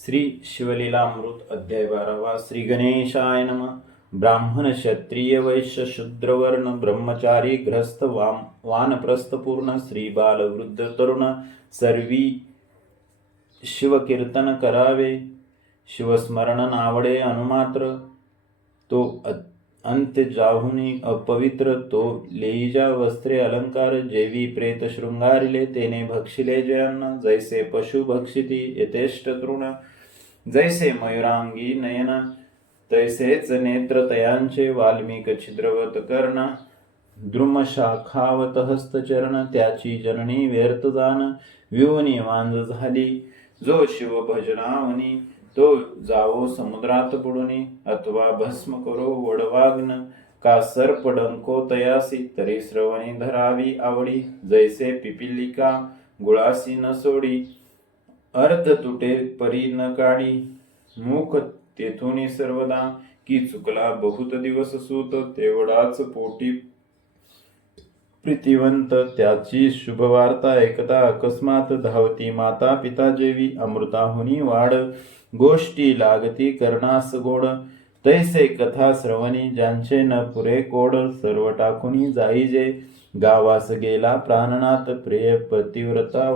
श्री शिवलीलामृत अध्याय 12 श्री गणेशाय नमः. ब्राह्मण क्षत्रिय वैश्य शूद्रवर्ण ब्रह्मचारी गृहस्थ वानप्रस्थ पूर्ण श्री बाल वृद्ध तरुण सर्वी शिवकीर्तन करावे. शिवस्मरण नावडे अनुमात्र तो अंत्य जाहुनी अपवित्र तो लेईजा वस्त्रे अलंकार जेवी प्रेत शृंगारिले तेने भक्षिले जयन्न जैसे पशु भक्षिती यथेष्ट तृण जैसे मयुरांगी नयन तैसेच नेत्र तयांचे वाल्मिक छिद्रवत कर्ण द्रुम शाखावत हस्तचरण त्याची जननी व्यर्थ जान विवनी वांज झाली जो शिव भजनावनी तो जावो समुद्रात बुडुनी अथवा भस्म करो वडवाग्न का सर्प डंको तयासी तरी श्रवणी धरावी आवडी जैसे पिपिलिका गुळासी न सोडी अर्ध तुटे परी न काढी मुख तेथुनी सर्वदा की चुकला बहुत दिवस सूत तेवढाच पोटी प्रीतिवंत त्याची शुभवार्ता ऐकता अकस्मात धावती माता पिता जेवी अमृताहुनी वाढ गोष्टी लागती करणास गोड तैसे कथा श्रवणी ज्यांचे न पुरे कोड सर्व टाकुनी जाईजे गावास गेला प्राणनाथ प्रिय पतिव्रता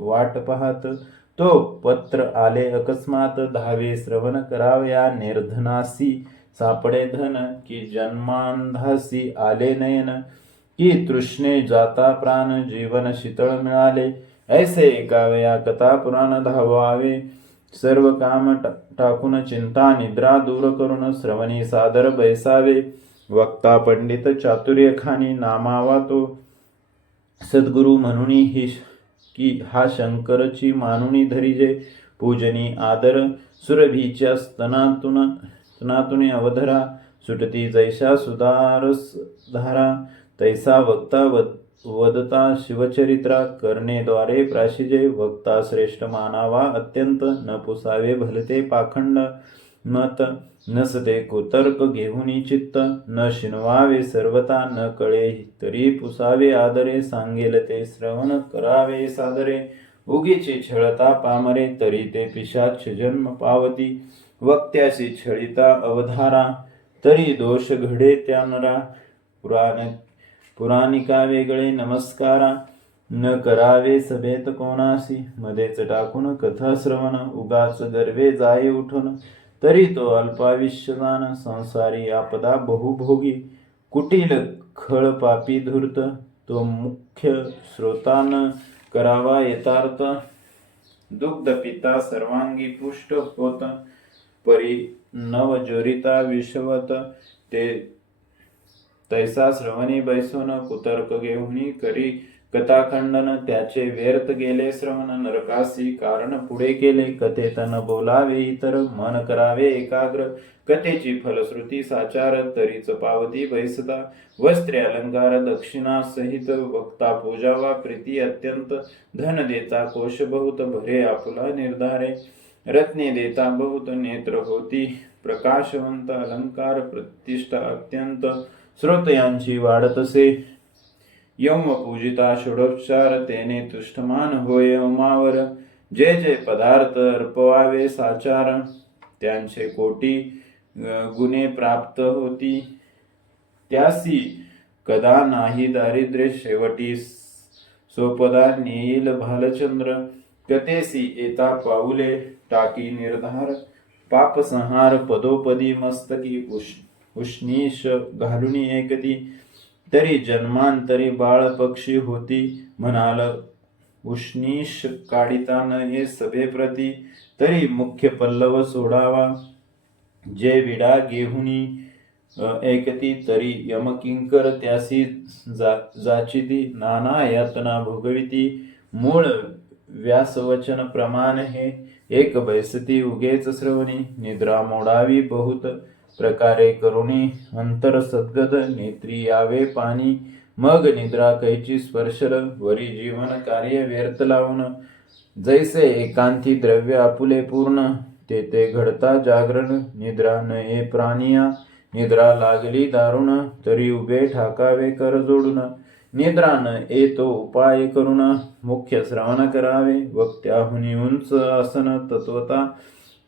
वाट पाहत तो पत्र आले अकस्मात धावे श्रवण करावया निर्धनासी सापडे धन की जन्मांधासी आले नयन की तृष्णे जाता प्राण जीवन शीतळ मिळाले ऐसे एकावया कथा पुराण धावावे सर्व काम टाकून चिंता निद्रा दूर करून श्रवणी सादर बैसावे वक्ता पंडित चातुर्य खानी नामावा तो सद्गुरु म्हणून ही की हा शंकरची मानुनी धरिजे पूजनी आदर सुरभीच्या स्तनातून अवधरा सुटती जैसा सुदारस धारा तैसा वक्ता वदता शिवचरित्रा करणेद्वारे प्राशिजे वक्ता श्रेष्ठ मानावा अत्यंत न पुसावे भलते पाखंड मत नसते कुतर्क घेऊनी चित्त न शिनवावे सर्वता न कळे तरी पुसावे आदरे सांगेल ते श्रवण करावे सादरे उगीची छळता पामरे तरी ते पिशाच जन्म पावती वक्त्याशी छळिता अवधारा तरी दोष घडे त्या नरा पुराणिका वेगळे नमस्कारा न करावे सभेत कोणासी मध्येच टाकून कथा श्रवण उगाच गर्वे जाई उठून तरी तो अल्पायुष्य जाण संसारी आपदा बहुभोगी कुटील खळ पापी धूर्त तो मुख्य श्रोतान करावा यथार्थ दुग्ध पिता सर्वांगी पुष्ट होत परी नव जोरिता विषवत ते तैसा श्रवणी बैसून कुतर्क घेऊनी करी कथाखंडन त्याचे व्यर्थ गेले श्रवण नरकासी कारण पुढे केले कथेत न बोलावे इतर मन करावे एकाग्र कथेची फलश्रुती साचार तरीच पावती बैसता वस्त्रे अलंकार दक्षिणा सहित वक्ता पूजावा प्रीती अत्यंत धन देता कोश बहुत भरे आपुला निर्धारे रत्ने देता बहुत नेत्र होती प्रकाशवंत अलंकार प्रतिष्ठा अत्यंत श्रोतयांची वाढत असे यम पूजिता षोडोपचार तेने तुष्टमान होय उमावर जे जे पदार्थ अर्पवावे साचार त्यांचे कोटी गुणे प्राप्त होती त्यासी कदा नाही दारिद्र्य शेवटी सोपदा नेईल भालचंद्र कथेसी येता पाऊले टाकी निर्धार पापसंहार पदोपदी मस्तकी उष्णीश घालुनी एकती तरी जन्मांतरी बाळ पक्षी होती म्हणाल उष्णीश काढिता न हे सभेप्रती तरी मुख्य पल्लव सोडावा जे विडा घेहुनी एकती तरी यमकिंकर त्यासी जाचिती नाना यातना भोगविती मूळ व्यासवचन प्रमाण हे एक बैसती उगेच श्रवणी निद्रा मोडावी बहुत प्रकारे करुणी अंतर सद्गद नेत्री यावे पाणी मग निद्रा कैची स्पर्शल वरी जीवन कार्य व्यर्थ लावून जैसे एकांती द्रव्य आपुले पूर्ण ते घडता जागरण निद्रा नये प्राणिया निद्रा लागली दारुण तरी उभे ठाकावे कर जोडून निद्रा न येतो उपाय करून मुख्य श्रवण करावे. वक्त्याहुनी उंच आसन तत्वता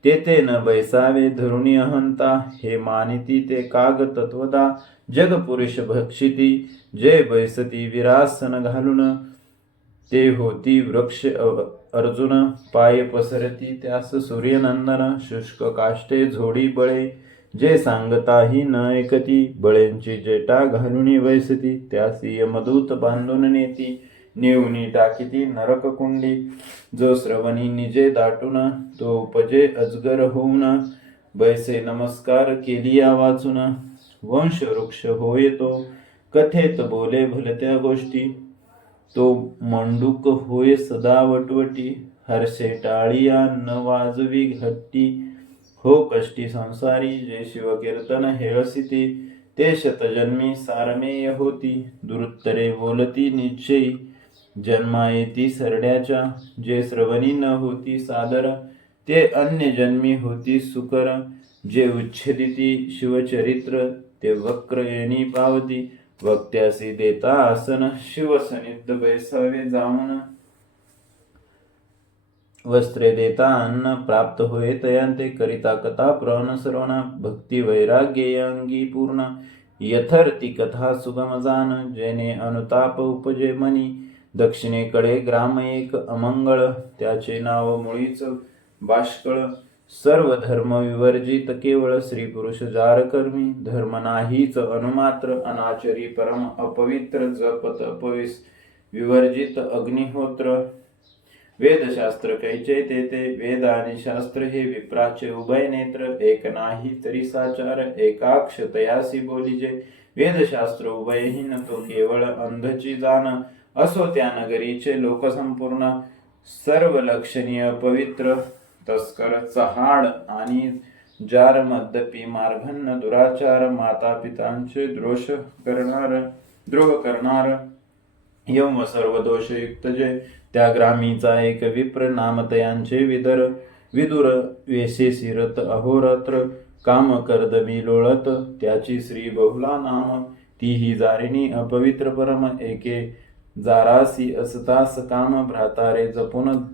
तेथे न बैसावे धरुणी अहंता. हे मानिती ते काग तत्वता जग पुरुष भक्षिती. जे बैसती विरासन घालून ते होती वृक्ष अर्जुन. पाय पसरती त्यास सूर्यनंदन. शुष्क काष्टे झोडी बळे जे सांगताही न ऐकती. बळेंची जेटा घालुनी वैसती त्यासी यमदूत बांधून नेती. नेऊनी टाकीती नरक कुंडी. जो श्रवणी निजे दाटून तो उपजे अजगर होऊन. बैसे नमस्कार केलिया वाचून. वंश वृक्ष होय तो कथेत बोले भलत्या गोष्टी. तो मंडूक होय सदा वटवटी. हर्षे टाळिया न वाजवी हट्टी. हो कष्टी संसारी जे शिवकीर्तन हेळसिते. ते शतजन्मी सारमेय होती. दुरुत्तरे बोलती निश्चयी. जन्मा येती सरड्याच्या. जे श्रवणी न होती सादर ते अन्य जन्मी होती सुकर. जे उच्छेदिती शिवचरित्र ते वक्र येणी पावती. वक्त्यासी देता आसन शिवसनिध बैसावे जाऊन. वस्त्रे देता अन्न प्राप्त होय तयांते. करिता कथा पुराण श्रवण भक्ती वैराग्य अंगी पूर्ण. यथार्थी कथा सुगम जान जेणे अनुताप उपजे मनी. दक्षिणेकडे ग्राम एक अमंगळ त्याचे नाव मुळीच बाष्कळ. सर्व धर्म विवर्जित केवळ स्त्री पुरुष जार कर्मी. धर्म नाहीच अनुमात्र अनाचरी परम अपवित्र. जपत अपविस विवर्जित अग्निहोत्र. वेदशास्त्र कैचे तेथे वेद आणि शास्त्र हे विप्राचे उभय नेत्र. एक नाही तरी साचार एकाक्ष तयासी बोलिजे. वेदशास्त्र उभयहीन तो केवळ अंधची जाण. असो त्या नगरीचे लोक संपूर्ण. सर्व लक्षणीय पवित्र. तस्कर चहाड आणि जार मद्यपी मार्गन्न दुराचार. माता पितांचे द्रोह करणार यम सर्व दोषयुक्त जे. त्या ग्रामीचा एक विप्र नामतयांचे विदुर वेशेसी रत अहोरात्र. काम कर्दमी लोळत त्याची श्री बहुला नाम. तीही जारिणी अपवित्र परम एके जारासी असतास काम. भ्रातारे जपून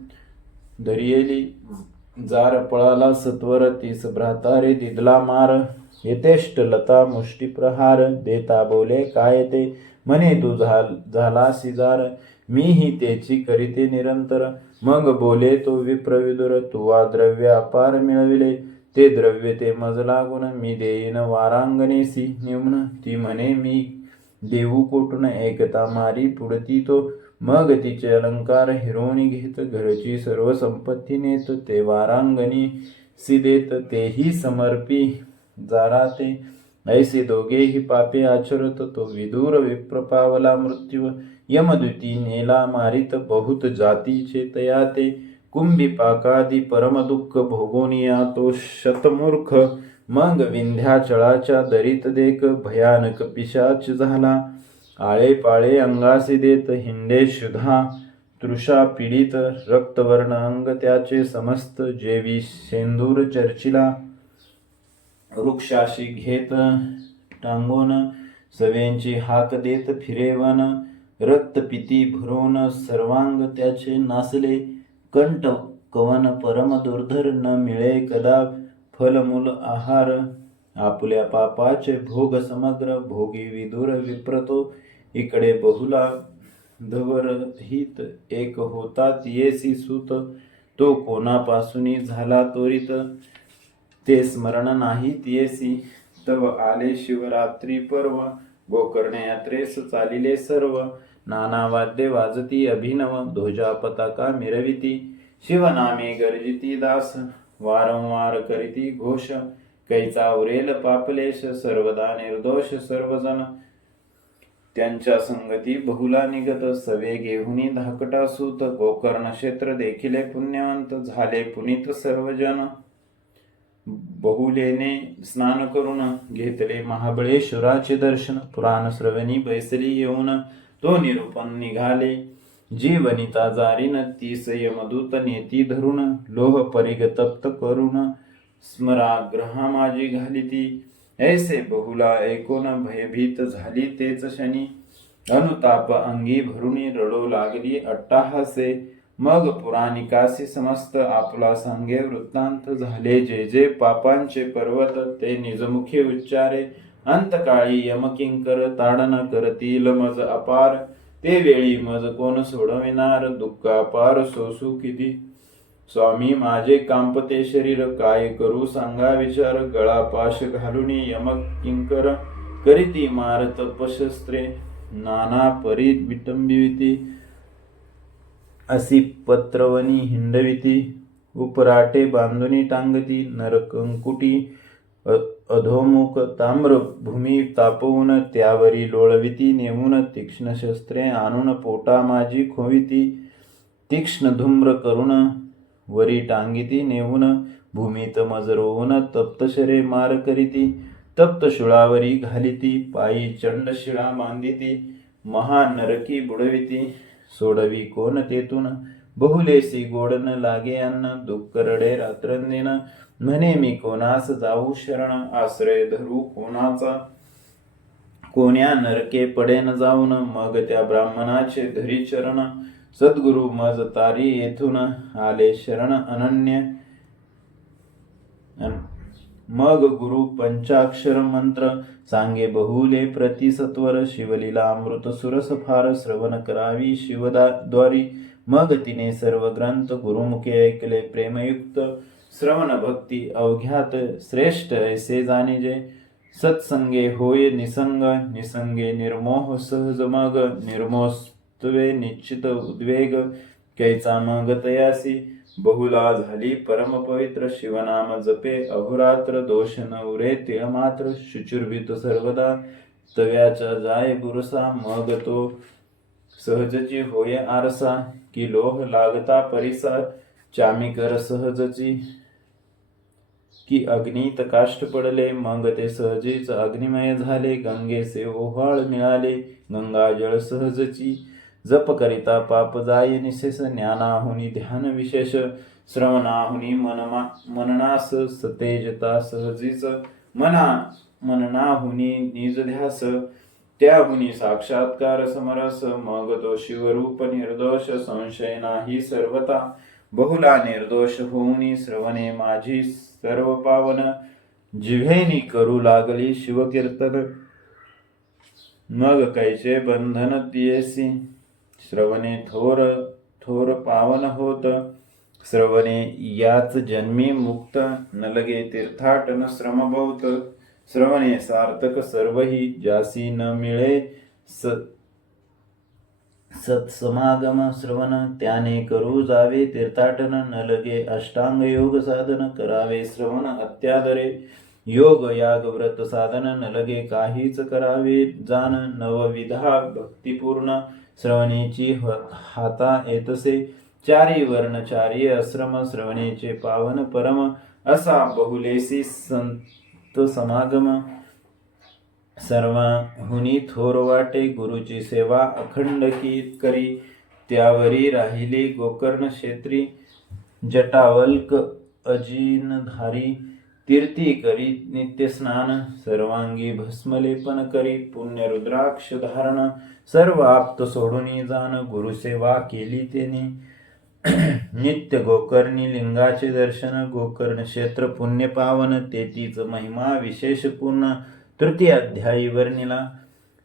धरियेली जार पळाला सत्वर. तीस भ्रातारे दिदला मार. यथेष्ट लता मुष्टी प्रहार. देता बोले काय ते म्हणे तू झालासी जार. मीही तेची करीते निरंतर. मग बोले तो विप्रविदुर तुवा द्रव्य अपार मिळविले. ते द्रव्य ते मज लागून मी देईन वारांगणेसी निम्न. ती म्हणे मी देऊ कोठून एकता मारी पुढती तो. मग तिचे अलंकार हिरोणी घेत घरची सर्व संपत्ती नेत. ते वारांगणी सिदेत तेही समर्पी जाराते. ऐसे दोघेही पापे आचरत तो विदूर विप्र पावला मृत्यू. यमदूती नेला मारित बहुत जातीचे तयाते. कुंभिपाकादी परम दुःख भोगोनिया तो शतमूर्ख. मग विंध्याचळाच्या दरीत देख भयानक पिशाच झाला. आळे पाळे अंगासी देत हिंडे शुधा. तृषा पीडित रक्तवर्ण अंग त्याचे समस्त. जेवी शेंदूर चर्चिला वृक्षाशी घेत टांगून. सवेंची हाक देत फिरेवन. रक्तपिती भरून सर्वांग त्याचे नासले. कंठ कवन परम दुर्धर न मिळे कदा फलमूल आहार. आपुल्या पापाचे भोग समग्र भोगी विदुर विप्रतो. इकडे बहुला धवरहित एक होता तियेसी सूत. तो कोणापासून झाला त्वरित ते स्मरण नाही तियेसी. तव आले शिवरात्री पर्व गोकर्ण यात्रेस चालिले सर्व. नाना वाद्ये वाजती अभिनव ध्वजा पताका मिरविती. शिवनामे गर्जिती दास वारंवार करीती घोष. कैचा उरेल पापलेश सर्वदा निर्दोष सर्वजण. त्यांच्या संगती बहुला निगत सवे घेऊनी धाकटा सूत. गोकर्ण क्षेत्र देखिले पुण्यवंत झाले पुनीत सर्वजन. बहुलेने स्नान करून घेतले महाबळेश्वराचे दर्शन. पुराण श्रवणी बैसली येऊन तो निरूपण निघाले. जीवनिता जारीन तीस यमदूत नेती धरून. लोह परिगतप्त करून स्मराग्रहा माझी घालिती. ऐसे बहुला ऐकून भयभीत झाली तेच शनी. अनुताप अंगी भरुनी रडू लागली अट्टाहासे. मग पुराणिकासी समस्त आपला सांगे वृत्तांत झाले. जे जे पापांचे पर्वत ते निजमुखी उच्चारे. अंतकाळी यमकिंकर ताडन करतील मज अपार. ते वेळी मज कोण सोडविणार दुःख अपार सोसू किती. स्वामी माझे कांपते शरीर काय करू सांगा विचार. गळा पाश घालून यमकिंकर करीती मार तपशस्त्रे. नाना परी विटंबिविती असी पत्रवनी हिंडविती. उपराटे बांधुनी टांगती नरकंकुटी. अधोमुख ताम्र भूमी तापवून त्यावरी लोळविती. नेमून तीक्ष्ण शस्त्रे आणून पोटा माझी खोविती. तीक्ष्ण धूम्र करुण वरी टांगिती नेऊन. भूमीत मज रोवून तप्त शरे मार करीती. तप्त शुळावरी घालिती. पायी चंड शिळा बांधिती. महानरकी बुडविती. सोडवी कोण तेथून बहुलेसी गोड न लागे अन्न. दुःख रडे रात्रंदिन म्हणे मी कोणास जाऊ शरण. आश्रय धरू कोणाचा कोण्या नरके पडेन जाऊन. मग त्या ब्राह्मणाचे धरी चरण. सद्गुरु मज तारी येथून आले शरण अनन्य. मग गुरु पंचाक्षर मंत्र सांगे बहुले प्रतिसत्वर. शिवलीला अमृत सुरस फार श्रवण करावी शिवद्वारी. मग तिने सर्व ग्रंथ गुरुमुखे ऐकले प्रेमयुक्त. श्रवण भक्ती अवघ्यात श्रेष्ठ ऐसे जाणिजे. सत्संगे होय निसंग निसंगे निर्मोह सहज. मग निर्मोहत्वे निश्चित उद्वेग कैचा मग तयासी. बहुला झाली परम पवित्र शिवनाम जपे अहोरात्र. दोष न उरे तिळ मात्र शुचिर्भीत सर्वदा. तव्याचा जाय बुरसा मग तो सहजची होय आरसा. की लोह लागता परिसा चामिकर सहजची. की अग्नीत काष्ट पडले मग ते सहजेच अग्निमय झाले. गंगेचे ओव्हाळ मिळाले गंगाजळ सहजची. जप करिता पाप जाय निशेष. ज्ञानाहुनी ध्यान विशेष. श्रवणाहुनी मननास सतेजता सहजीच. मननाहुनी निज ध्यास. त्याहुनी साक्षात्कार समरस. मग तो शिवरूप निर्दोष संशय नाही सर्वता. बहुला निर्दोष होऊनी श्रवणे माझी सर्व पावन. जिव्हेनी करू लागली शिवकीर्तन. मग कैचे बंधन तियेसी. श्रवणे थोर थोर पावन होत. श्रवणे याच जन्मी मुक्त. न लगे तीर्थाटन श्रम बहुत. श्रवणे सार्थक सर्वही ज्यासी न मिळे सत्समागम. श्रवण त्याने करू जावे तीर्थाटन. न लगे अष्टांग योग साधन करावे श्रवण अत्यादरे. योग याग व्रत साधन न लगे काहीच करावे जाण. नवविधा भक्तिपूर्ण श्रवणेची हाता येतसे. चारी वर्ण चारी आश्रम श्रवणेचे पावन परम. असा बहुलेसी संत समागम. सर्वाहुनी थोर वाटे गुरुची सेवा अखंड की करी. त्यावरी राहिली गोकर्ण क्षेत्री. जटावल्क अजिनधारी. तीर्थी करी नित्य स्नान. सर्वांगी भस्मलेपन करी. पुण्य रुद्राक्ष धारण. सर्व आप्त सोडून जाण. गुरुसेवा केली तेने. नित्य गोकर्णी लिंगाचे दर्शन. गोकर्ण क्षेत्र पुण्य पावन. तेथीच महिमा विशेष पूर्ण. तृतीय अध्यायी वर्णिला.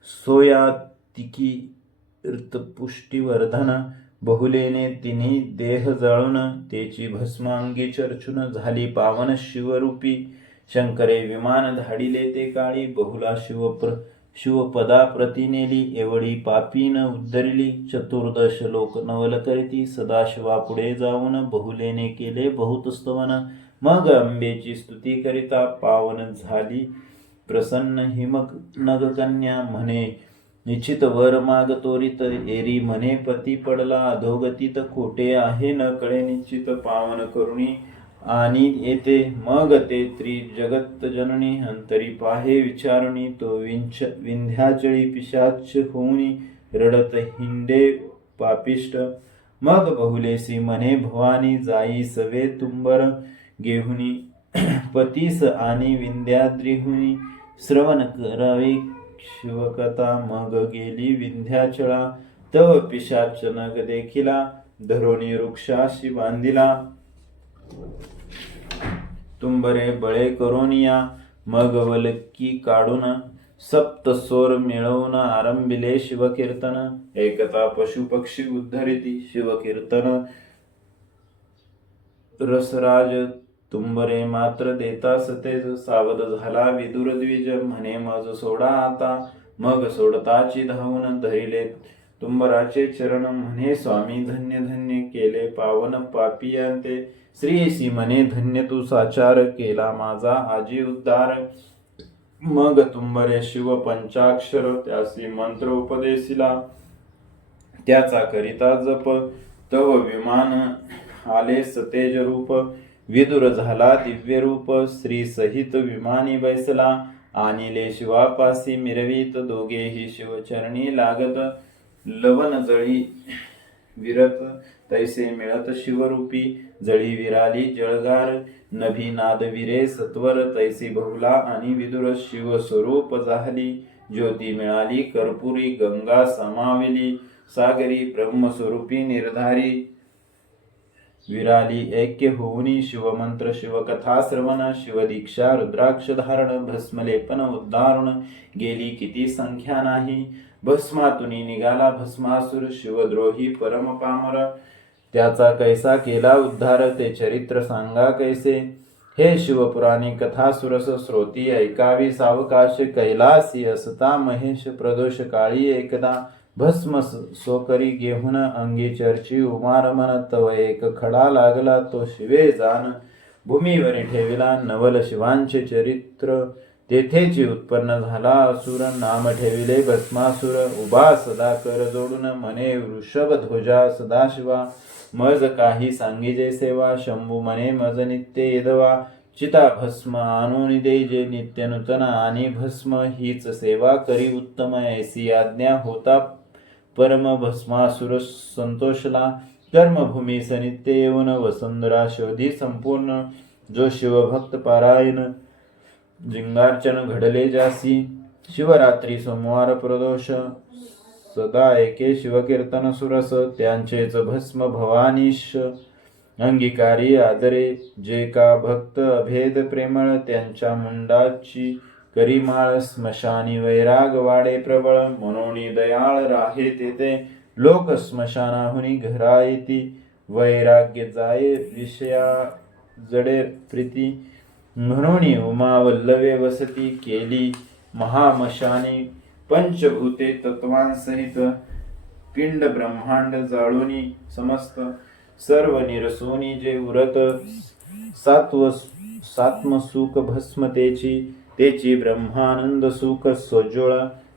सोयातिकी पुष्टिवर्धन. बहुलेने तिन्ही देह जळून. तेची भस्मांगी चर्चून. झाली पावन शिवरूपी. शंकरे विमान धाडिले ते काळी. बहुला शिवपदा प्रती नेली. एवढी पापीन उद्धरली. चतुर्दश लोक नवल करीती. सदाशिवा पुढे जाऊन बहुलेने केले बहुत स्तवन. मग अंबेची स्तुती करिता पावन झाली प्रसन्न. हिमक नगकन्या म्हणे निश्चित वर माग तोरित. एरी म्हणे पती पडला अधोगतीत. खोटे आहे न कळे निश्चित पावन करुणी आणि येते. मग ते त्रिजगत जननी अंतरी पाहे विचारुनी. तो विंध्याचळी पिशाच होऊनी रडत हिंडे पापिष्ट. मग बहुलेसी म्हणे भवानी जाई सवे तुंबर घेऊनी. पतीस आणि विंध्याद्रिहुनी श्रवण करावे शिवकथा मग गेली विंध्याचळा, तव पिशाच नग देखिला, धरोणी वृक्षाशी बांधिला. तुंबरे बळे करोनिया, मग वलकी काढून, सप्तस्वर मिळवून आरंभिले शिवकीर्तन. एकता पशुपक्षी उद्धरिती शिवकीर्तन रसराज, तुंबरे मात्र देता सतेज. सावध झाला विदुर द्विज, म्हणे मज सोडा आता. मग सोडताची धावून धरिले तुंबराचे चरण, म्हणे स्वामी धन्य धन्य केले पावन पापियांते. श्रीसी म्हणे धन्य तू साचार, केला माझा आजी उद्धार. मग तुंबरे शिव पंचाक्षर, त्यासी मंत्र उपदेशिला. त्याचा करिता जप, तव विमान आले सतेज रूप. विदुर झाला दिव्य रूप, श्री सहित विमानी बैसला. आणिले शिवापासी मिरवीत, दोघेही शिवचरणी लागत. लवन जळी विरत, तैसे मिळत शिवरूपी. जळी विराली जळगार, नभी नाद विरे सत्वर. तैसी बहुला आणि विदुर, शिव स्वरूप जाहली. ज्योती मिळाली कर्पुरी, गंगा समाविली. सागरी ब्रह्मस्वरूपी निर्धारी, विराली ऐक्य होऊनी. शिवमंत्र शिवकथा श्रवण, शिवदीक्षा रुद्राक्ष धारण. भस्मलेपन उद्धारण, गेली किती संख्या नाही. भस्मातुनी निघाला भस्मासुर, शिवद्रोही परम पामर. त्याचा कैसा केला उद्धार, ते चरित्र सांगा कैसे. हे शिवपुराणी कथा सुरस, श्रोती ऐकावी सावकाश. कैलासी असता महेश, प्रदोष काळी एकदा. भस्म सोकरी घेऊन अंगी चर्ची उमारमन. तव एक खडा लागला तो शिवे जाण, भूमीवर ठेविला नवल शिवांचे चरित्र. तेथेची उत्पन्न झाला असुर, नाम ठेविले भस्मासुर. उभा सदा कर जोडून, म्हणे वृषभ ध्वजा सदाशिवा. मज काही सांगिजे सेवा, शंभू म्हणे मज नित्य येदवा. चिता भस्म आणून देजे नित्य नूतन, आणि भस्म हीच सेवा करी उत्तम. ऐसी आज्ञा होता परम भस्मासुर संतोषला. कर्मभूमी सनित्य येऊन, वसुंधरा शोधी संपूर्ण. जो शिवभक्त पारायण जिंगार्चन घडले जासी. शिवरात्री सोमवार प्रदोष, सदा एके शिवकीर्तन सुरस. त्यांचेच भस्म भवानीश, अंगीकारी आदरे. जे का भक्त अभेद प्रेमळ, त्यांच्या मुंडाची करीमाळ. स्मशानी वैराग वाडे प्रबळ, मनोनी दयाळ राहे तेथे. लोक स्मशानाहुनी घरा येती, वैराग्य जाये विषया जडे प्रीती. म्हणून उमा वल्लवे वसती, केली महामशानी. पंचभूते तत्वांसहित, पिंड ब्रह्मांड जाळूनी समस्त. सर्व निरसोनी जे उरत, सात्म सुख भस्मतेची. तेची ब्रह्मानंद सुख सोज्वळ.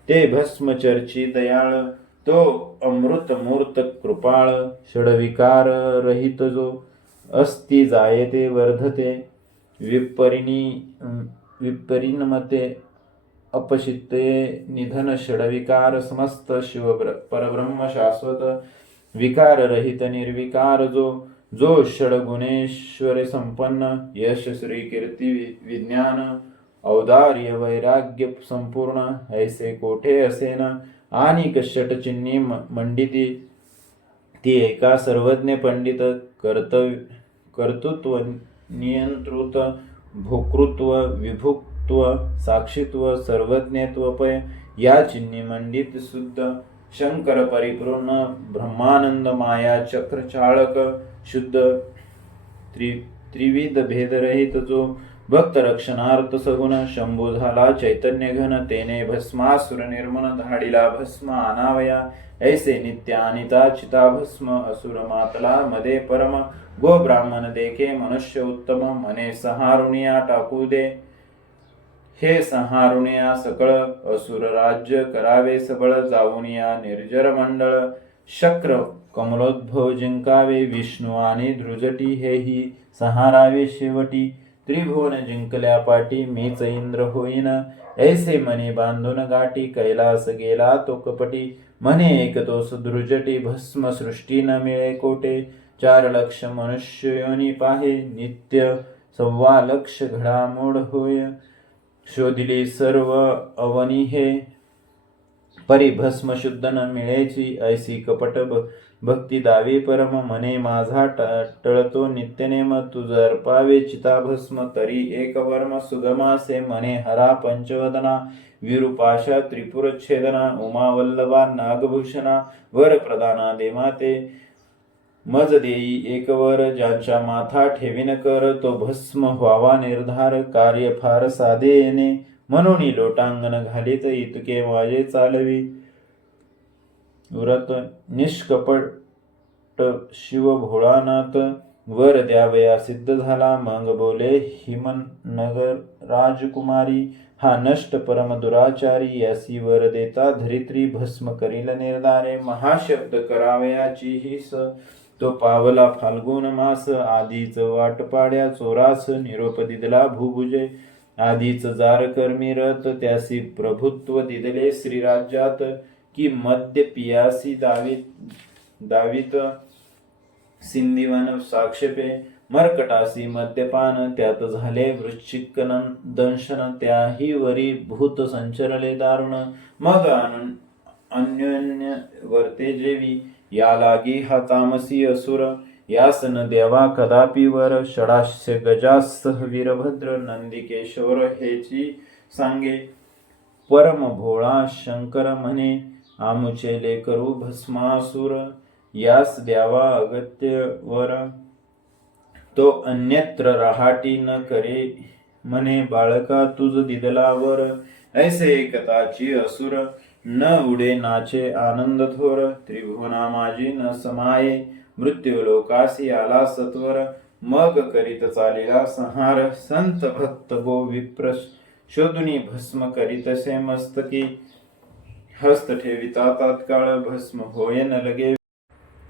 ते भस्म चर्ची दयाळ, तो अमृत मूर्त कृपाळ. षडविकार रहित जो, अस्ति जायते वर्धते. विपरिणमते अपशिते निधन. षडविकार समस्त, शिव परब्रह्म शाश्वत. विकार रहित निर्विकार जो, जो षडगुणेश्वरे संपन्न. यश श्री कीर्ती विज्ञान, औदार्य वैराग्य संपूर्ण. ऐसे कोठे असेन, आणि कषट चिन्ही मंडिती. ती एका सर्वज्ञ पंडित. कर्तृत्व नियंतृत्व, भोक्तृत्व विभुक्त्व, साक्षित्व सर्वज्ञत्वपय. या चिन्ही मंडित शुद्ध. शंकर परिपूर्ण, ब्रह्मानंद माया चक्र चाळक. शुद्ध त्रिविध भेदरहित जो, भक्त रक्षणार्थ सगुण. शंभू झाला चैतन्य घन, तेने भस्मासुर निर्मून. धाडिला भस्म आनावया, ऐसे नित्य अनिता चिता भस्म. असुर मातला मध्ये परम, गो ब्राह्मण देखे मनुष्य उत्तम. म्हणे संहारुनिया टाकू दे, हे संहारुनिया सकळ. असुर राज्य करावे सबळ, जाऊन या निर्जर मंडळ. शक्र कमलोद्भव जिंकावे, विष्णू आणि ध्रुजटी. हेही संहारावे शेवटी. त्रिभुवन जिंकल्या पाटी, मीच इंद्र होईन. ऐसे मनी बांधून गाठी, कैलास गेला तो कपटी. म्हणे एक तोच ध्रुजटी, भस्म सृष्टी न मिळे कोटे. 4 लक्ष मनुष्य योनी पाहे, नित्य 1.25 लक्ष घडामोड होय. शोधिली सर्व अवनी हे, परिभस्म शुद्ध न मिळेची ऐसी कपट भक्ती दावी परम मने माझा टळतो नित्यनेम तुझ अर्पावे चिताभस्म तरी एक वर्म सुगमासे मने हरा पंचवदना विरूपाशा त्रिपुरच्छेदना उमावल्लभा नागभूषणा वर प्रदाना देमाते मज देई एकवर ज्यांच्या माथा ठेवीन कर तो भस्म व्हावा निर्धार कार्य फार साधे येणे म्हणून लोटांगण घालीत इतके माझे चालवी व्रत निष्कपट शिव भोळानाथ वर द्यावया सिद्ध झाला मग बोले हिमनगर राजकुमारी हा नष्ट परम दुराचारी यासी वर देता धरित्री भस्म करील निर्धारे महाशब्द करावयाची ही तो पावला फाल्गुन मास आधीच वाटपाड्या चोरास निरोप दिदला भूभुजे आधीच जार कर्मी रथ त्यासी प्रभुत्व दिदले श्रीराज्यात की मध्य पियासी दावीत सिंधीवन साक्षेपे मर्कटासी मद्यपान त्यात झाले वृश्चिक दंशन त्याही वरी भूत संचरले दारुण मग अन्योन्य वर्ते जेवी या लागी हा तामसी असुर यास न देवा कदापि वर षडास्य गजासह वीरभद्र नंदिकेश्वर हेची सांगे परम भोळा शंकर म्हणे आमुचे लेकरू भस्मासुर यास द्यावा अगत्य वर तो अन्यत्र रहाटी न करे म्हणे बाळका तुझ दिदलावर ऐसे एकताची असुर न उडे नाचे आनंद थोर त्रिभुवना माझी न समाये मृत्यू लोकासी आला सत्वर मग करीत चालिला संहार संत भक्त गो विप्र शोधुनी भस्म करीतसे मस्तकी हस्त ठेविता तात्काळ भस्म होय न लगे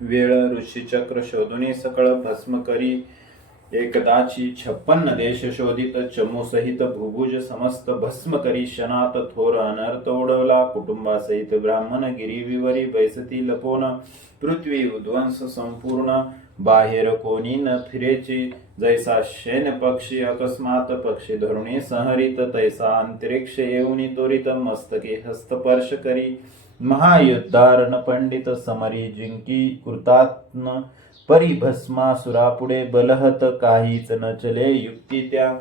वेळ ऋषीचक्र शोधुनी सकळ भस्म करी एकदाची 56 देश शोधित चमू सहित भुभुज समस्त भस्म करी क्षणात थोर अनर्थ ओढवला कुटुंबासहित ब्राह्मण गिरी विवरी बैसती लपोन पृथ्वी उद्वंस संपूर्ण बाहेर कोणी न फिरेची जैसा शेन पक्षी अकस्मात पक्षी धरुणी संहरित तैसा अंतरिक्ष येऊनी त्वरित मस्तके हस्तपर्श करी महायुद्धारण पंडित समरी जिंकी कृतात्न परिभस्मासुरापुढे बलहत काहीच न चले युक्ती त्या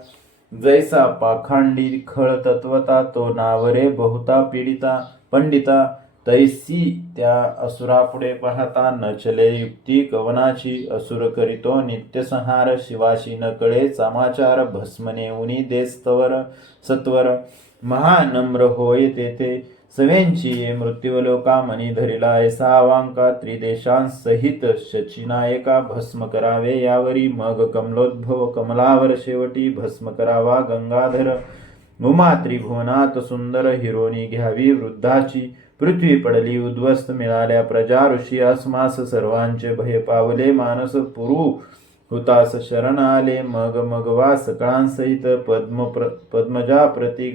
जैसा पाखांडी खळ तत्वता तो नावरे बहुता पीडिता पंडिता तैसी त्या असुरापुढे पाहता न चले युक्ती कवनाची असुर करीतो नित्यसंहार शिवाशी न कळे समाचार भस्मने उनी देस्तवर सत्वर महानम्र होय तेथे सवेंची ये मृत्यूलोका मनी धरिला ऐसा अवांका त्रिदेशांसहित शचीनायका भस्म करावे यावरी मग कमलोद्भव कमलावर शेवटी भस्म करावा गंगाधर उमा त्रिभुवनात सुंदर हिरोनी घ्यावी वृद्धाची पृथ्वी पडली उद्ध्वस्त मिळाल्या प्रजा ऋषी अस्मास सर्वांचे भय पावले मानस पुरू हुतास शरण आले मग मगवा सकळांसहित पद्मजा प्रति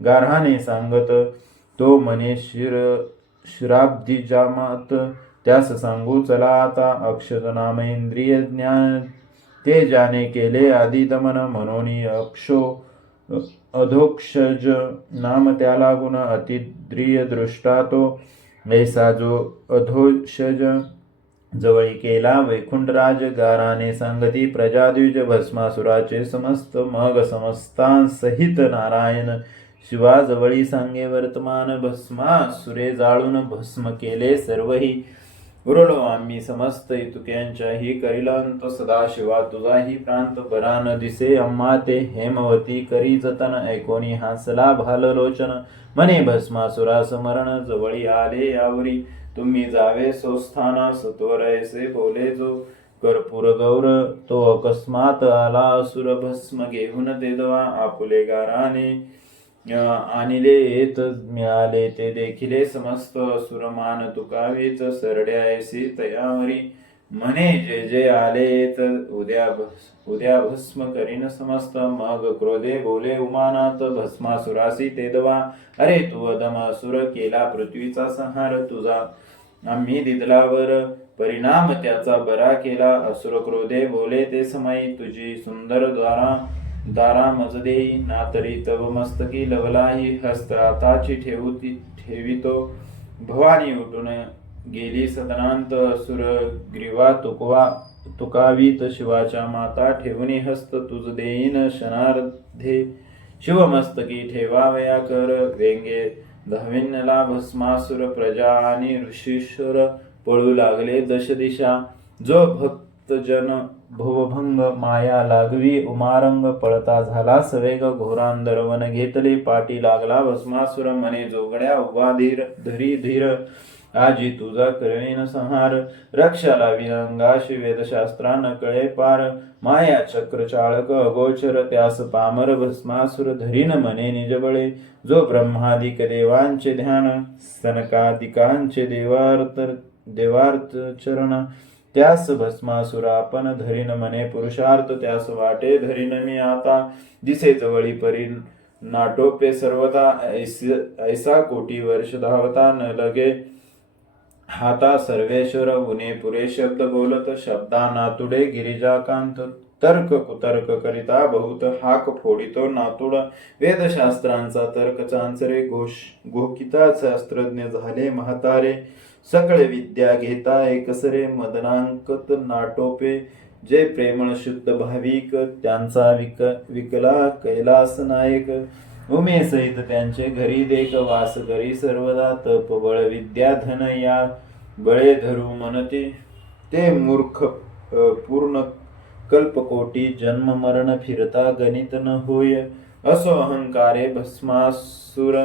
गारहाने सांगत तो मने शिराब्दी जामात त्यास सांगू चला आता अक्षत नाम इंद्रिय ज्ञान ते ज्याने केले आदी दमन मनोनी अक्षो अधोक्षज नाम त्याला गुण अतिद्रिय दृष्टा तो ऐसा जो अधोक्षज जवळी केला वैकुंठराज गाराने सांगती प्रजाद्विज भस्मासुराचे समस्त मग समस्तांसहित नारायण शिवाजवळी सांगे वर्तमान भस्मासुरे जाळून भस्म केले सर्वही उरलो आम्ही समस्त इतुक्यांच्याही करिलांत सदाशिवा तुझाही प्रांत बरा न दिसे अम्मा ते हेमवती करी जतन ऐकोनी हासला भाललोचन मने भस्मासुरा समरण जवळी आले यावरी तुम्ही जावे सोस्थाना सत्वर ऐसे बोले जो कर्पूर गौर तो अकस्मात आला असुर भस्म घेऊन देदवा आपुले गाराने आणिले येत मिळाले ते देखिले समस्त असुरमान तुकावेच सरड्या ऐसी तयावरी म्हणे जे जे आले येत उद्या भस्म करीन समस्त मग क्रोधे बोले उमानाथ भस्मासुरासी तेदवा अरे तू अदम असुर केला पृथ्वीचा संहार तुझा आम्ही दिदलावर परिणाम त्याचा बरा केला असुर क्रोधे बोले ते समयी तुझी सुंदर दारा मजदेही ना तरी तव मस्तकी लवलाही हस्त आताची ठेवितो. भवानी उठून गेली सदनांत, असुर ग्रीवा तुकावीत शिवाच्या माता, ठेवणी हस्त तुझ देईन क्षणार्धे, शिवमस्तकी ठेवावया कर वेंगे. धाविन्यला भस्मासुर प्रजा आणि ऋषीश्वर, पळू लागले दश दिशा. जो भक्तजन भवभंग माया लागवी उमारंग, पळता झाला सवेग घोरांदरवन घेतले पाठी लागला भस्मासुर. मने जोगड्या उभा धरी धीर, आजी तुझा करीन संहार. रक्षाला विरंगाशी वेदशास्त्रा न कळे पार, माया चक्र चाळक अगोचर त्यास पामर. भस्मासुर धरीन मने निजबळे, जो ब्रह्मादिक देवांचे ध्यान, सनकादिकांचे देवार्थ चरण. त्यास भस्मासुर आपण धरीन मने पुरुषार्थ, त्यास वाटे धरीन मी आता. दिसे जवळी परी नाटोपे सर्वता, ऐसा कोटी वर्ष धावता न लगे हाता. सर्वेश्वर उने पुरे शब्द बोलत, शब्दा नातुडे गिरिजाकांत. तर्क कुतर्क करिता बहुत, हाक फोडितो नातुड. वेदशास्त्रांचा तर्क चांचरे, घोकिता शास्त्रज्ञ झाले म्हातारे. सकळ विद्या घेता एकसरे, मदनांकत नाटोपे. जे प्रेमळ शुद्ध भाविक, त्यांचा विकला कैलास नायक. उमे सहित त्यांचे घरी देख, वास करी सर्वदा. तप बळ विद्या धन या बळे धरू म्हणते, ते मूर्ख पूर्ण कल्पकोटी. जन्म मरण फिरता गणित न होय, असो अहंकारे भस्मासुर.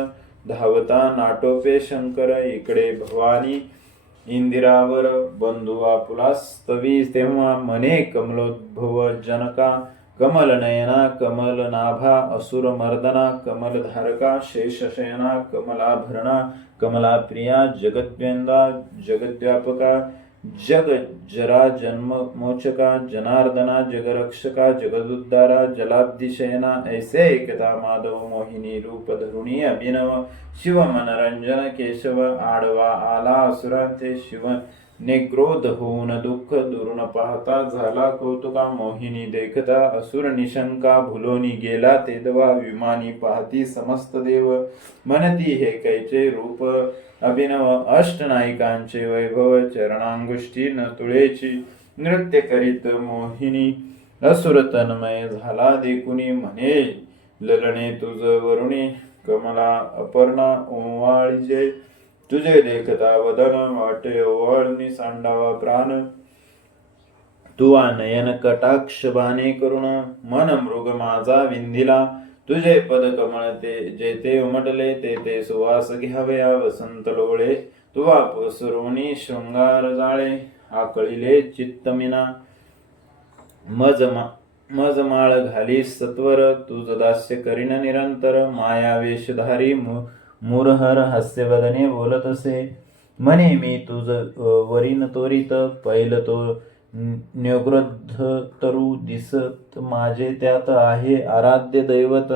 धावता नाटोपे शंकर, इकडे भवानी इंदिरावर. बंधू आपुलास्तवी तेव्हा, मने कमलोद्भव जनका. कमल नयना कमल नाभा, असुर मर्दना कमलधारका. शेषशयना कमलाभरणा, कमला प्रिया. जगद्वेंदा जगद्व्यापका, जग जरा जन्म मोचका. जनार्दना जगरक्षका, जगदुद्धारा. जलाब्धिशयना ऐसे एकता माधव, मोहिनी रूप धरुणी अभिनव. शिव मनरंजन केशव, आडवा आला असुरांचे शिव. निग्रोध होऊन दुःख दुरून पाहता, झाला कौतुका. मोहिनी देखता असुर निशंका, भुलोनी गेला तेदवा. विमानी पाहती समस्त देव, म्हणती हे कैचे रूप अभिनव. अष्टनायिकांचे वैभव, चरणांगुष्टी न तुळेची. नृत्य करीत मोहिनी असुर तन्मय झाला देखुनी. म्हणे ललणे तुझ वरुणी, कमला अपर्णा ओवाळीजे. तुझे देखता वदन, वाटे ओवाळणी सांडावा प्राण. तुवा नयन कटाक्ष बाणे करुण, मन मृग माझा विंधिला. तुझे पद कमळ जेथे उमटले, तेथे सुवास घ्यावया वसंत लोळे. तुवा पसरुनी शृंगार जाळे, आकळिले चित्तमिना. मजमाळ घाली सत्वर, तुझ दास्य करीन निरंतर. माया वेशधारी मुरहर हास्यवदने बोलत असे. म्हणे मी तुझ वरीन त्वरित, पैल तो न्यग्रध तरु दिसत माझे. त्यात आहे आराध्य दैवत,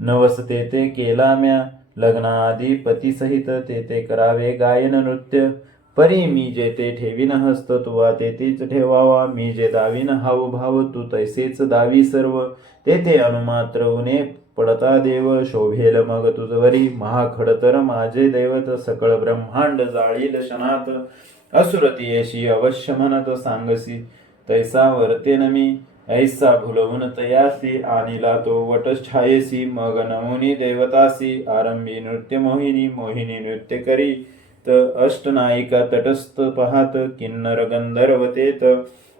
नवस तेथे केला म्या. लग्नाआधी पतीसहित तेथे करावे गायन नृत्य. परी मी जेथे ठेवीन हस्त, तुवा तेथेच ठेवावा. मी जे दावीन हावभाव, तू तैसेच दावी सर्व. तेथे अनुमात्र उने पडता देव, शोभेल मग तुझवरी महाखडतर माझे दैवत. सकळ ब्रह्मांड जाळील क्षणात, असुरतीयशी अवश्य म्हणत सांगसी. तैसा वर्तेन मी, ऐसा भुलवून तयासी. आणिला तो वट छायेसी, मग नमुनी देवतासी. आरंभी नृत्य मोहिनी, मोहिनी नृत्य करी अष्टनायिका तटस्थ पाहात. किन्नर गंधर्वतेत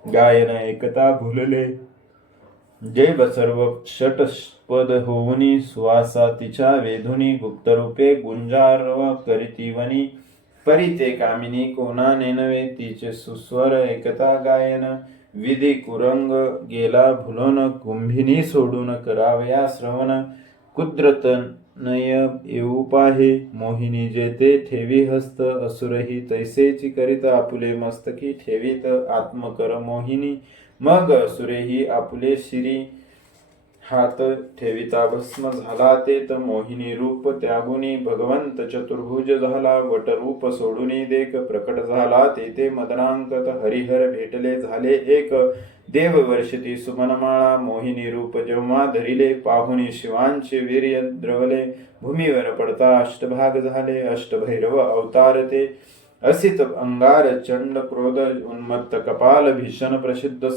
गायन एकता भुलले. जैव सर्व षटपद होऊनी, सुवासा तिच्या वेधुनी. गुप्तरूपे गुंजारव करीतीवनी, परिते कामिनी कोणा नेनवे. तिचे सुस्वर एकता गायन, विधी कुरंग गेला भुलन. कुंभिनी सोडून करावया श्रवण, कुद्रत नय येऊ पाहे. मोहिनी जेते ठेवी हस्त, असुरही तैसेची करीत. आपुले मस्तकी ठेवीत आत्मकर मोहिनी, मग असुरेही आपुले शिरी. हात ठेविता भस्म झाला तेत, मोहिनी रूप त्यागुनी. भगवंत चतुर्भुज झाला, वटरूप सोडूनी देख. प्रकट झाला तेथे मदनांकत, हरिहर भेटले झाले एक. देववर्षिती सुमनमाळा मोहिनी रूप जेव्हा धरिले पाहुणी शिवांचे वीर्य द्रवले भूमीवर पडता अष्टभाग झाले अष्टभैरव अवतार ते असित अंगार चंड क्रोध उन्मत्त कपाल भीषण प्रसिद्ध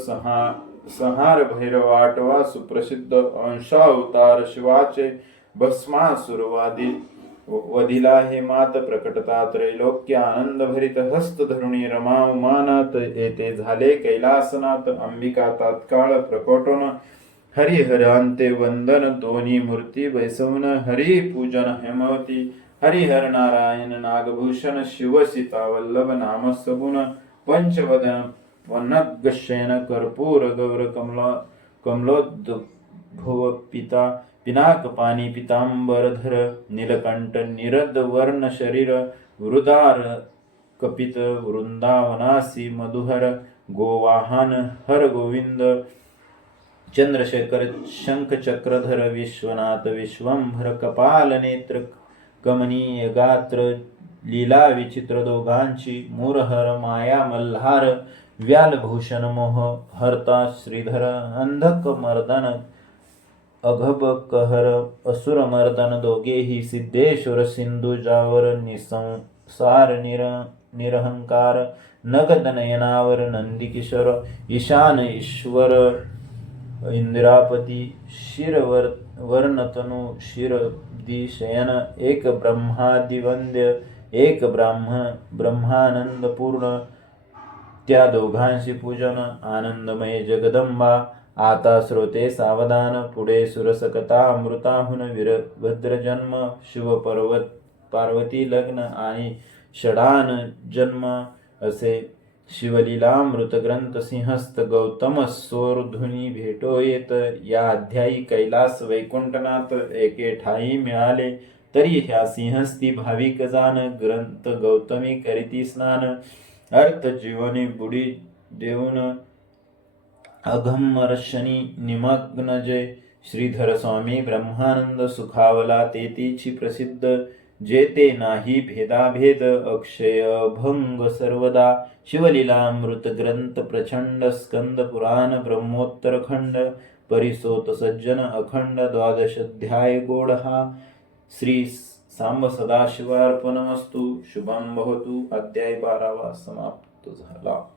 संहार भैरव आठवा सुप्रसिद्ध अंशावतार शिवाचे भस्मासुरवादी वधिला हे मात प्रकटता त्रैलोक्य आनंद भरित हस्त धरुणी रमा उमानात येते झाले कैलासनाथ अंबिका तात्काळ प्रकटून हरिहरांते वंदन दोन्ही मूर्ती बैसवून हरी पूजन हेमवती हरिहर नारायण नागभूषण शिव सीता वल्लभ नाम सगुण पंचवदन वनगशयन कर्पूर गौर कमलोद्भव पिता पिनाक पाणी पितांबरधर नीलकंठ निरद वर्ण शरीर वृदार कपित वृंदावनासी मधुहर गोवाहन हर गोविंद चंद्रशेखर शंख चक्रधर विश्वनाथ विश्वंभर कपाल नेत्र कमनीय गात्र लीला विचित्र दोघांची मूरहर माया मल्हार व्यालभूषण मोह हरता श्रीधर अंधक मर्दन अघब कहर असुर मर्दन दोघेही सिद्धेश्वर सिंधुजावर निसंसार निरहंकार नगद नयनावर नंदिकिशोर ईशान ईश्वर इंदिरापती शिरवर वर्णतनु शिरदिशयन एक ब्रह्मादिवंद्य एक ब्रह्मानंद पूर्ण त्या दोघांशी पूजन आनंदमय जगदंबा आता श्रोते सावधान पुढे सुरसकथा अमृताहुन वीरभद्र जन्म शिव पार्वती लग्न आणि षडान जन्म असे शिवलीलामृत ग्रंथ सिंहस्थ गौतम सोरधुनी भेटो येत या अध्यायी कैलास वैकुंठनाथ एके ठाई मिळाले तरी ह्या सिंहस्थी भाविक जाण ग्रंथ गौतमी करीती स्नान अर्थ जीवनी बुडी देऊन अघम्मर्षणी निमग्न जय श्रीधर स्वामी ब्रह्मानंद सुखावला तेतीची प्रसिद्ध जेते नाही भेदाभेद अक्षय भंग सर्वदा शिवलीलामृत ग्रंथ प्रचंड स्कंद पुराण ब्रह्मोत्तर खंड परिसोत सज्जन अखंड द्वादशाध्याय गोड हा श्री सांब सदाशिवार्पणमस्तु शुभम भवतु अध्याय 12 समाप्त झाला.